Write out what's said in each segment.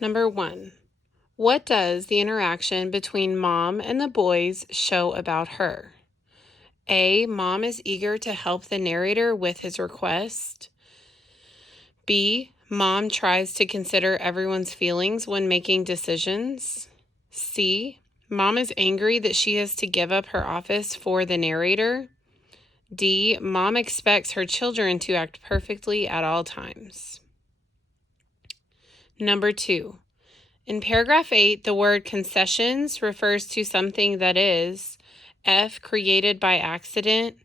Number 1. What does the interaction between Mom and the boys show about her? A. Mom is eager to help the narrator with his request. B. Mom tries to consider everyone's feelings when making decisions. C. Mom is angry that she has to give up her office for the narrator. D. Mom expects her children to act perfectly at all times. Number 2. In paragraph 8, the word concessions refers to something that is F. Created by accident.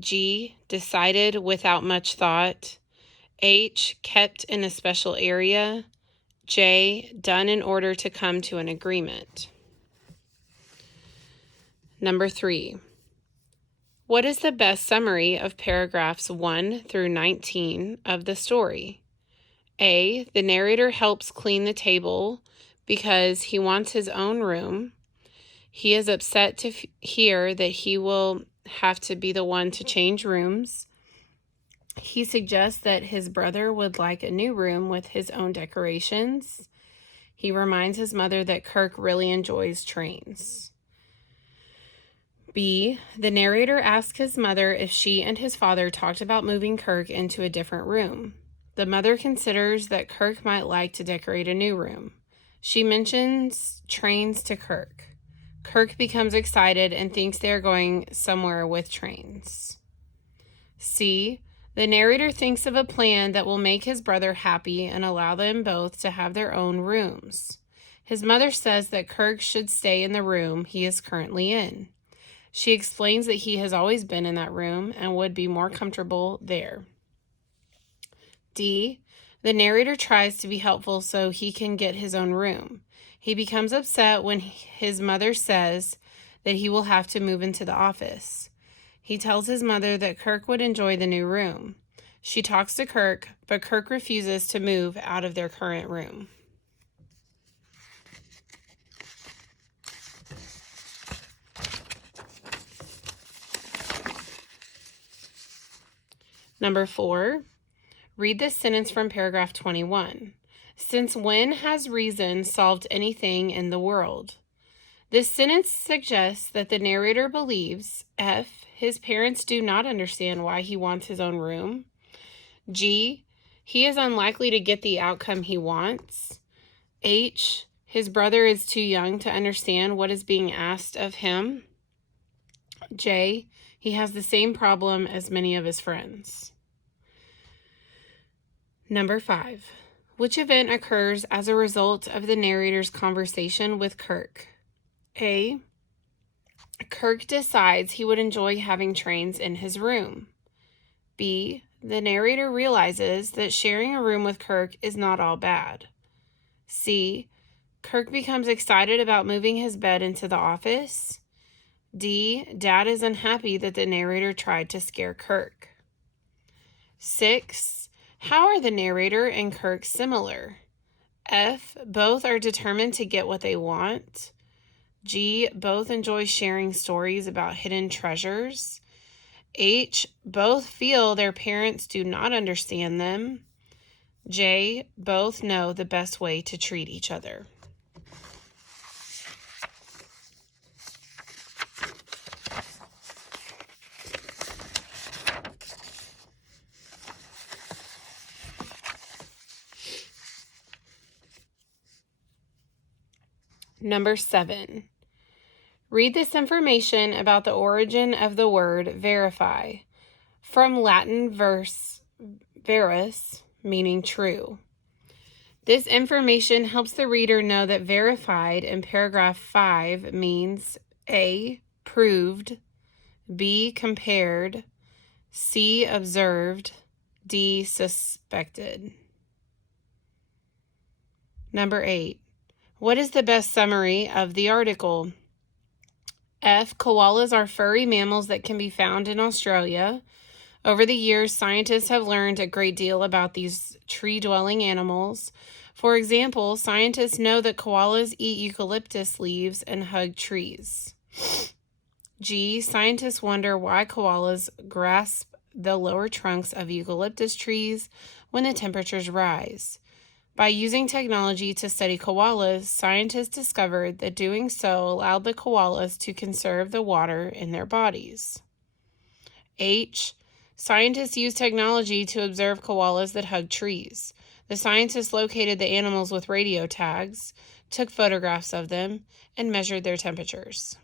G. Decided without much thought. H. Kept in a special area. J. Done in order to come to an agreement. Number 3. What is the best summary of paragraphs 1 through 19 of the story? A. The narrator helps clean the table because he wants his own room. He is upset to hear that he will have to be the one to change rooms. He suggests that his brother would like a new room with his own decorations. He reminds his mother that Kirk really enjoys trains. B. The narrator asks his mother if she and his father talked about moving Kirk into a different room. The mother considers that Kirk might like to decorate a new room. She mentions trains to Kirk. Kirk becomes excited and thinks they are going somewhere with trains. C. The narrator thinks of a plan that will make his brother happy and allow them both to have their own rooms. His mother says that Kirk should stay in the room he is currently in. She explains that he has always been in that room and would be more comfortable there. D. The narrator tries to be helpful so he can get his own room. He becomes upset when his mother says that he will have to move into the office. He tells his mother that Kirk would enjoy the new room. She talks to Kirk, but Kirk refuses to move out of their current room. Number 4. Read this sentence from paragraph 21. Since when has reason solved anything in the world? This sentence suggests that the narrator believes F. His parents do not understand why he wants his own room. G. He is unlikely to get the outcome he wants. H. His brother is too young to understand what is being asked of him. J. He has the same problem as many of his friends. Number 5. Which event occurs as a result of the narrator's conversation with Kirk? A. Kirk decides he would enjoy having trains in his room. B. The narrator realizes that sharing a room with Kirk is not all bad. C. Kirk becomes excited about moving his bed into the office. D. Dad is unhappy that the narrator tried to scare Kirk. 6. How are the narrator and Kirk similar? F. Both are determined to get what they want. G. Both enjoy sharing stories about hidden treasures. H. Both feel their parents do not understand them. J. Both know the best way to treat each other. Number 7. Read this information about the origin of the word verify. From Latin verus, meaning true. This information helps the reader know that verified in paragraph 5 means A. Proved, B. Compared, C. Observed, D. Suspected. Number 8. What is the best summary of the article? F. Koalas are furry mammals that can be found in Australia. Over the years, scientists have learned a great deal about these tree-dwelling animals. For example, scientists know that koalas eat eucalyptus leaves and hug trees. G. Scientists wonder why koalas grasp the lower trunks of eucalyptus trees when the temperatures rise. By using technology to study koalas, scientists discovered that doing so allowed the koalas to conserve the water in their bodies. H. Scientists used technology to observe koalas that hug trees. The scientists located the animals with radio tags, took photographs of them, and measured their temperatures.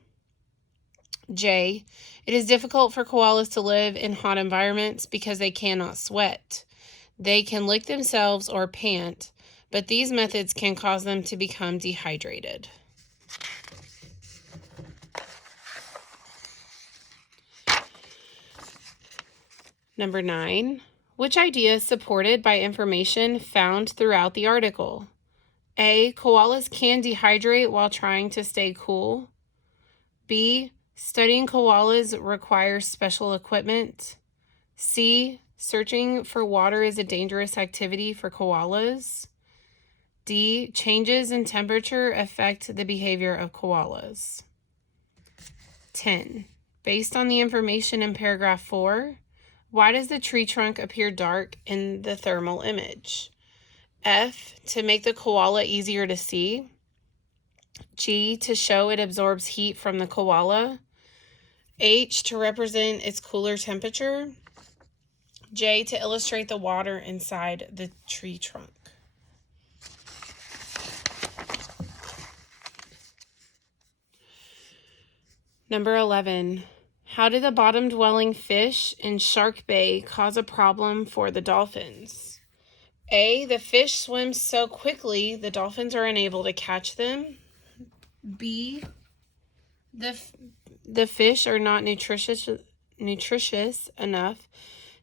J. It is difficult for koalas to live in hot environments because they cannot sweat. They can lick themselves or pant, but these methods can cause them to become dehydrated. Number 9. Which idea is supported by information found throughout the article? A. Koalas can dehydrate while trying to stay cool. B. Studying koalas requires special equipment. C. Searching for water is a dangerous activity for koalas. D. Changes in temperature affect the behavior of koalas. 10. Based on the information in paragraph 4, why does the tree trunk appear dark in the thermal image? F. To make the koala easier to see. G. To show it absorbs heat from the koala. H. To represent its cooler temperature. J. To illustrate the water inside the tree trunk. Number 11. How did the bottom-dwelling fish in Shark Bay cause a problem for the dolphins? A. The fish swim so quickly the dolphins are unable to catch them. B. The fish are not nutritious enough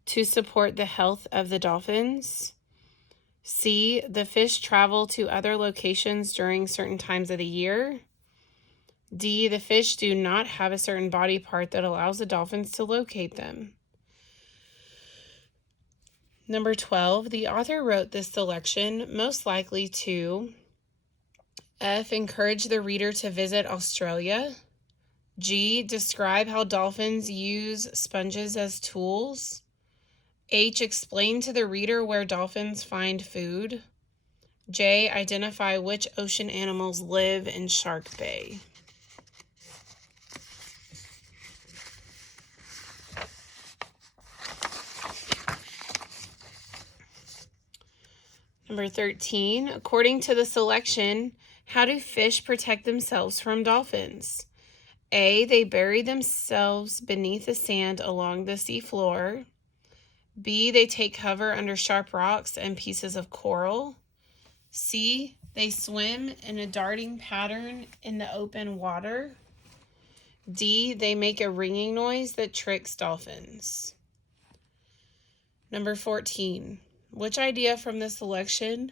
to support the health of the dolphins. C. The fish travel to other locations during certain times of the year. D. The fish do not have a certain body part that allows the dolphins to locate them. Number 12. The author wrote this selection most likely to F. Encourage the reader to visit Australia. G. Describe how dolphins use sponges as tools. H. Explain to the reader where dolphins find food. J. Identify which ocean animals live in Shark Bay. Number 13, according to the selection, how do fish protect themselves from dolphins? A. They bury themselves beneath the sand along the seafloor. B. They take cover under sharp rocks and pieces of coral. C. They swim in a darting pattern in the open water. D. They make a ringing noise that tricks dolphins. Number 14. Which idea from the selection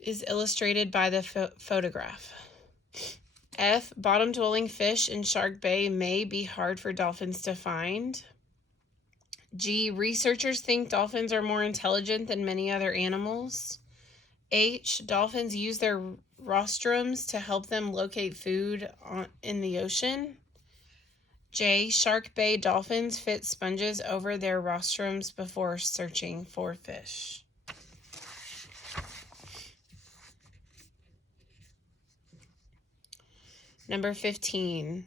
is illustrated by the photograph? F. Bottom-dwelling fish in Shark Bay may be hard for dolphins to find. G. Researchers think dolphins are more intelligent than many other animals. H. Dolphins use their rostrums to help them locate food in the ocean. J. Shark Bay dolphins fit sponges over their rostrums before searching for fish. Number 15.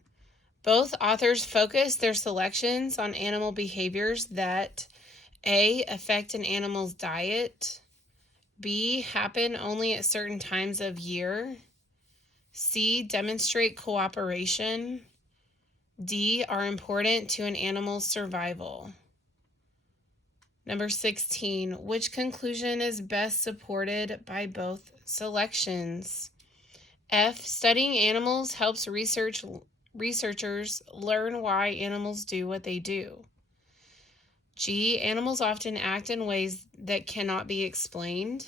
Both authors focus their selections on animal behaviors that A. Affect an animal's diet. B. Happen only at certain times of year. C. Demonstrate cooperation. D. Are important to an animal's survival. Number 16. Which conclusion is best supported by both selections? F. Studying animals helps researchers learn why animals do what they do. G. Animals often act in ways that cannot be explained.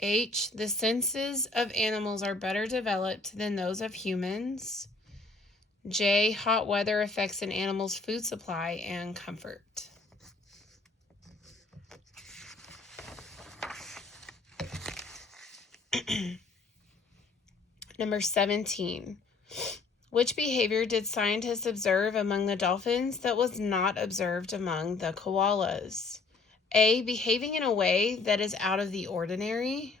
H. The senses of animals are better developed than those of humans. J. Hot weather affects an animal's food supply and comfort. Number 17. Which behavior did scientists observe among the dolphins that was not observed among the koalas? A, behaving in a way that is out of the ordinary.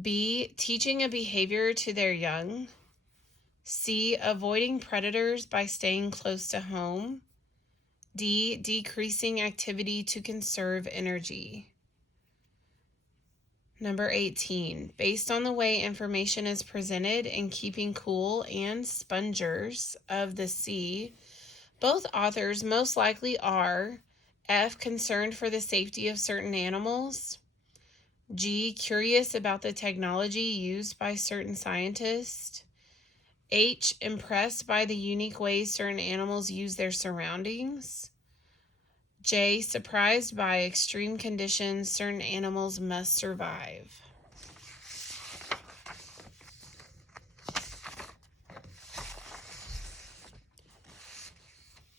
B, teaching a behavior to their young. C, avoiding predators by staying close to home. D, decreasing activity to conserve energy. Number 18, based on the way information is presented in Keeping Cool and Spongers of the Sea, both authors most likely are F, concerned for the safety of certain animals. G, curious about the technology used by certain scientists. H, impressed by the unique ways certain animals use their surroundings. J, surprised by extreme conditions certain animals must survive.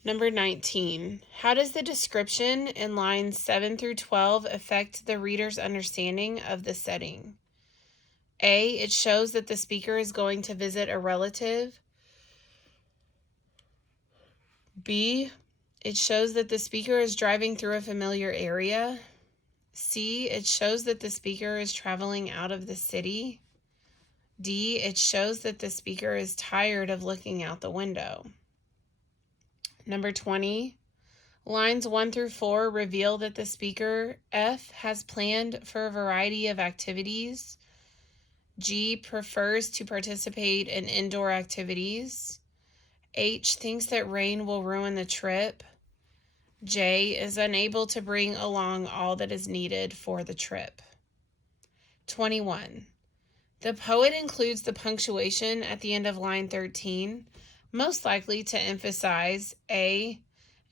Number 19, how does the description in lines 7 through 12 affect the reader's understanding of the setting? A, it shows that the speaker is going to visit a relative. B, it shows that the speaker is driving through a familiar area. C, it shows that the speaker is traveling out of the city. D, it shows that the speaker is tired of looking out the window. Number 20, lines 1 through 4 reveal that the speaker, F, has planned for a variety of activities. G, prefers to participate in indoor activities. H, thinks that rain will ruin the trip. J, is unable to bring along all that is needed for the trip. 21. The poet includes the punctuation at the end of line 13, most likely to emphasize A,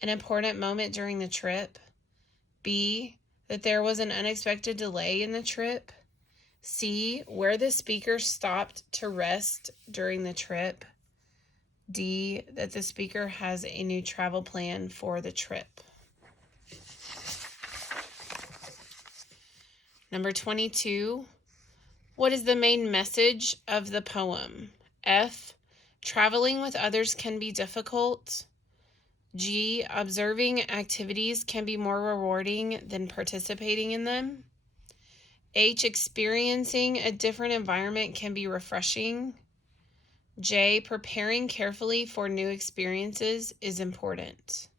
an important moment during the trip. B, that there was an unexpected delay in the trip. C, where the speaker stopped to rest during the trip. D, that the speaker has a new travel plan for the trip. Number 22, what is the main message of the poem? F, traveling with others can be difficult. G, observing activities can be more rewarding than participating in them. H, experiencing a different environment can be refreshing. J, preparing carefully for new experiences is important.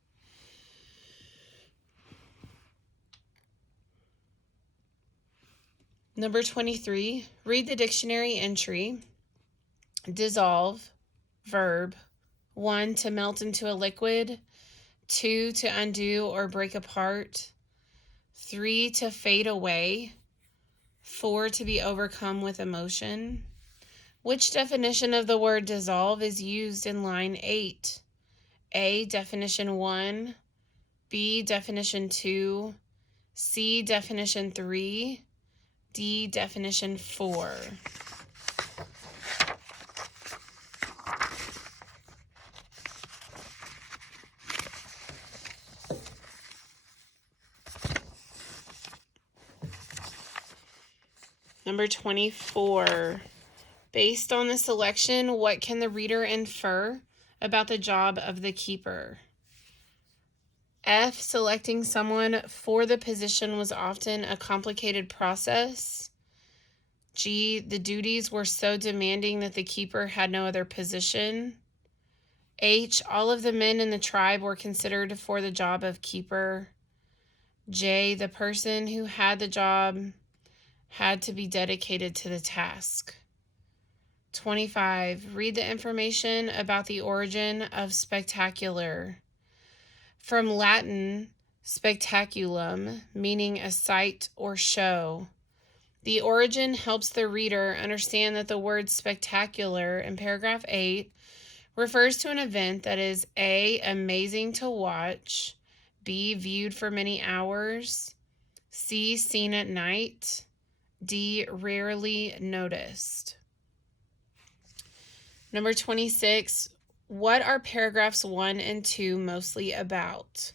Number 23, read the dictionary entry. Dissolve, verb. 1, to melt into a liquid. 2, to undo or break apart. 3, to fade away. 4, to be overcome with emotion. Which definition of the word dissolve is used in line 8? A, definition 1. B, definition 2. C, definition 3. D, definition 4. Number 24. Based on the selection, what can the reader infer about the job of the keeper? F, selecting someone for the position was often a complicated process. G, the duties were so demanding that the keeper had no other position. H, all of the men in the tribe were considered for the job of keeper. J, the person who had the job had to be dedicated to the task. 25, read the information about the origin of spectacular. From Latin, spectaculum, meaning a sight or show. The origin helps the reader understand that the word spectacular in paragraph 8 refers to an event that is A, amazing to watch, B, viewed for many hours, C, seen at night, D, rarely noticed. Number 26, what are paragraphs 1 and 2 mostly about?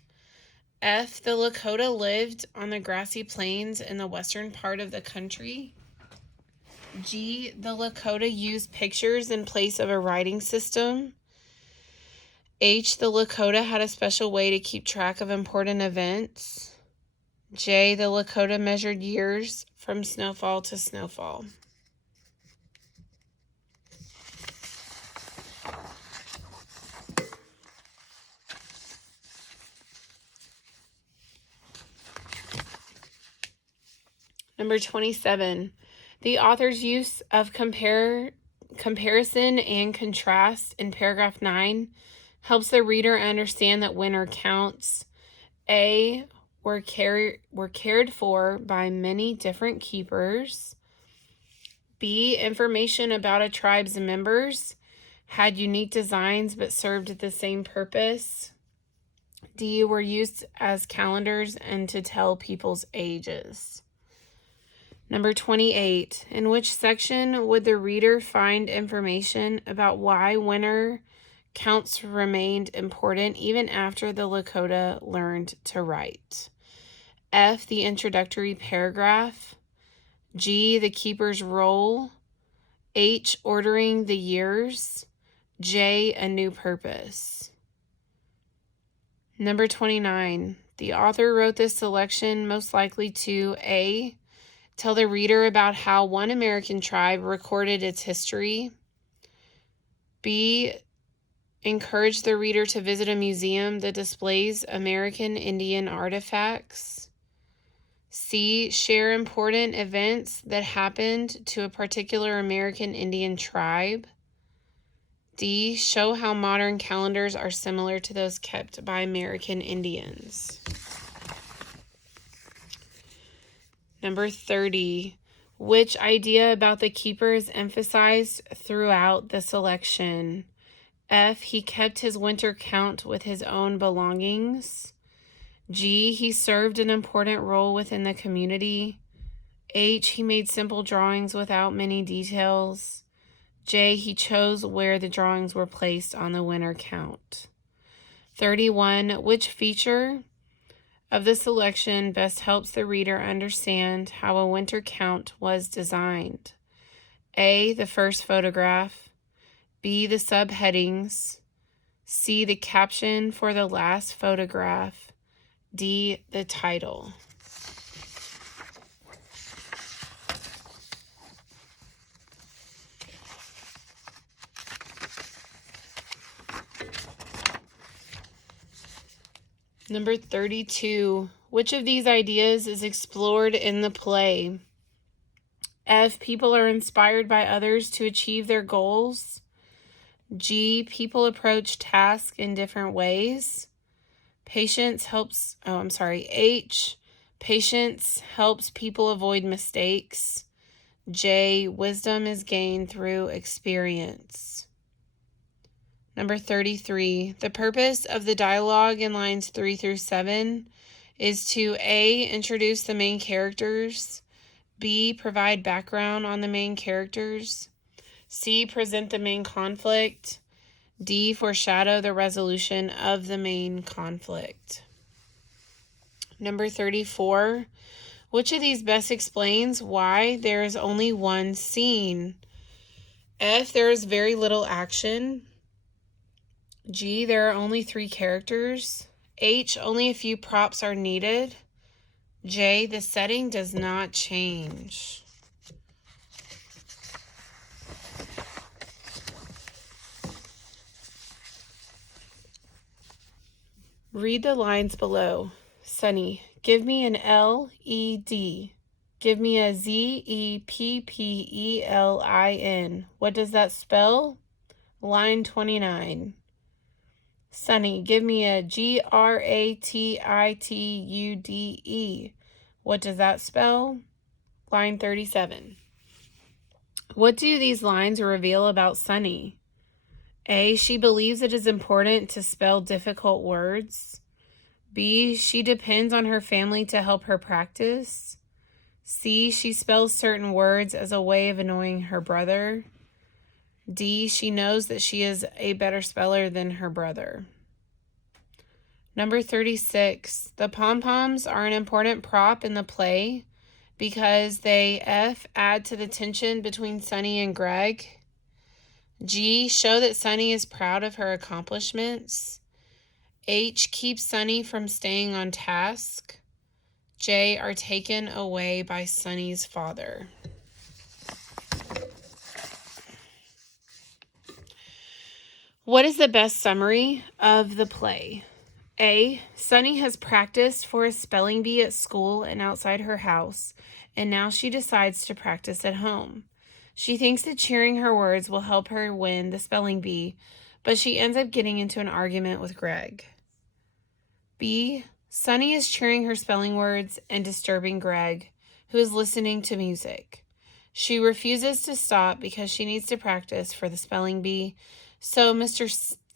F, the Lakota lived on the grassy plains in the western part of the country. G, the Lakota used pictures in place of a writing system. H, the Lakota had a special way to keep track of important events. J, the Lakota measured years from snowfall to snowfall. Number 27, the author's use of comparison and contrast in paragraph 9 helps the reader understand that winter counts A, were cared for by many different keepers. B, information about a tribe's members had unique designs but served the same purpose. D, were used as calendars and to tell people's ages. Number 28, in which section would the reader find information about why winter counts remained important even after the Lakota learned to write? F, the introductory paragraph. G, the keeper's role. H, ordering the years. J, a new purpose. Number 29, the author wrote this selection most likely to A, tell the reader about how one American tribe recorded its history. B, encourage the reader to visit a museum that displays American Indian artifacts. C, share important events that happened to a particular American Indian tribe. D, show how modern calendars are similar to those kept by American Indians. Number 30, which idea about the keeper is emphasized throughout the selection? F, he kept his winter count with his own belongings. G, he served an important role within the community. H, he made simple drawings without many details. J, he chose where the drawings were placed on the winter count. 31, which feature of the selection best helps the reader understand how a winter count was designed? A, the first photograph. B, the subheadings. C, the caption for the last photograph. D, the title. Number 32, which of these ideas is explored in the play? F, people are inspired by others to achieve their goals. G, people approach tasks in different ways. H, patience helps people avoid mistakes. J, wisdom is gained through experience. Number 33, the purpose of the dialogue in lines 3 through 7 is to A, introduce the main characters. B, provide background on the main characters. C, present the main conflict. D, foreshadow the resolution of the main conflict. Number 34, which of these best explains why there is only one scene? F, there is very little action. G, there are only 3 characters. H, only a few props are needed. J, the setting does not change. Read the lines below. Sunny, give me an LED. Give me a ZEPPELIN. What does that spell? Line 29. Sunny, give me a GRATITUDE. What does that spell? Line 37. What do these lines reveal about Sunny? A, she believes it is important to spell difficult words. B, she depends on her family to help her practice. C, she spells certain words as a way of annoying her brother. D, she knows that she is a better speller than her brother. Number 36, the pom-poms are an important prop in the play because they F, add to the tension between Sunny and Greg. G, show that Sunny is proud of her accomplishments. H, keep Sunny from staying on task. J, are taken away by Sunny's father. What is the best summary of the play? A, Sunny has practiced for a spelling bee at school and outside her house, and now she decides to practice at home. She thinks that cheering her words will help her win the spelling bee, but she ends up getting into an argument with Greg. B, Sunny is cheering her spelling words and disturbing Greg, who is listening to music. She refuses to stop because she needs to practice for the spelling bee, so Mr.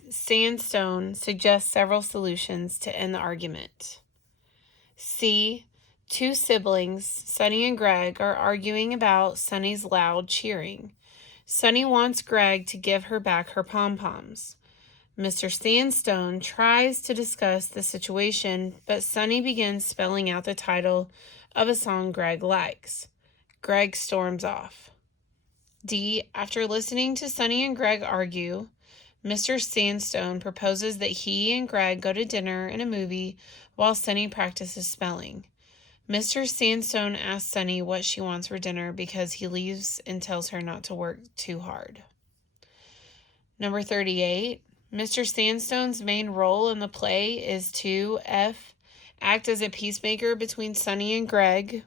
Sandstone suggests several solutions to end the argument. C, two siblings, Sunny and Greg, are arguing about Sunny's loud cheering. Sunny wants Greg to give her back her pom-poms. Mr. Sandstone tries to discuss the situation, but Sunny begins spelling out the title of a song Greg likes. Greg storms off. D, after listening to Sunny and Greg argue, Mr. Sandstone proposes that he and Greg go to dinner and a movie while Sunny practices spelling. Mr. Sandstone asks Sunny what she wants for dinner because he leaves and tells her not to work too hard. Number 38. Mr. Sandstone's main role in the play is to F, act as a peacemaker between Sunny and Greg.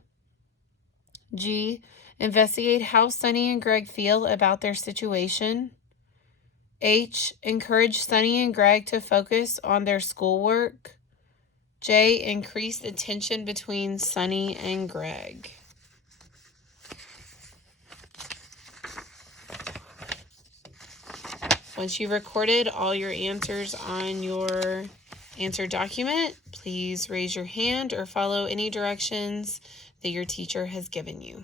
G, investigate how Sunny and Greg feel about their situation. H, encourage Sunny and Greg to focus on their schoolwork. J, increase the tension between Sunny and Greg. Once you've recorded all your answers on your answer document, please raise your hand or follow any directions that your teacher has given you.